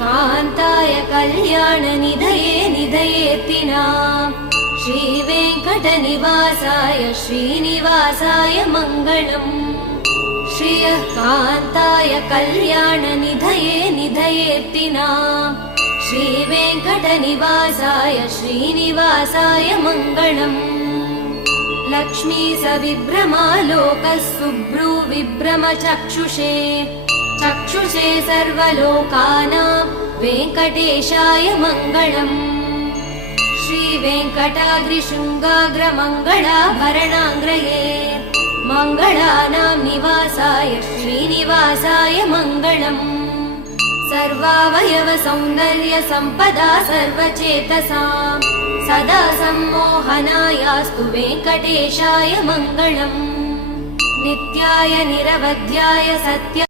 कान्ताय कल्याणनिधये निधयेत्तिनाम् श्रीवेङ्कटनिवासाय श्रीनिवासाय मङ्गलम् श्रियः कान्ताय कल्याणनिधये निधयेत्तिनाम् श्रीवेङ्कटनिवासाय श्रीनिवासाय मङ्गलम् लक्ष्मी सविभ्रमालोकः सुभ्रूविभ्रमचक्षुषे चक्षुषे सर्वलोकानां वेङ्कटेशाय मङ्गलम् श्रीवेङ्कटाद्रिशृङ्गाग्रमङ्गलाभरणाङ्ग्रये मङ्गलानां निवासाय श्रीनिवासाय मङ्गलम् सर्वावयव सौन्दर्य सम्पदा सर्वचेतसां सदा सम्मोहनायास्तु वेङ्कटेशाय मङ्गलम् नित्याय निरवध्याय सत्य